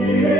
Yeah.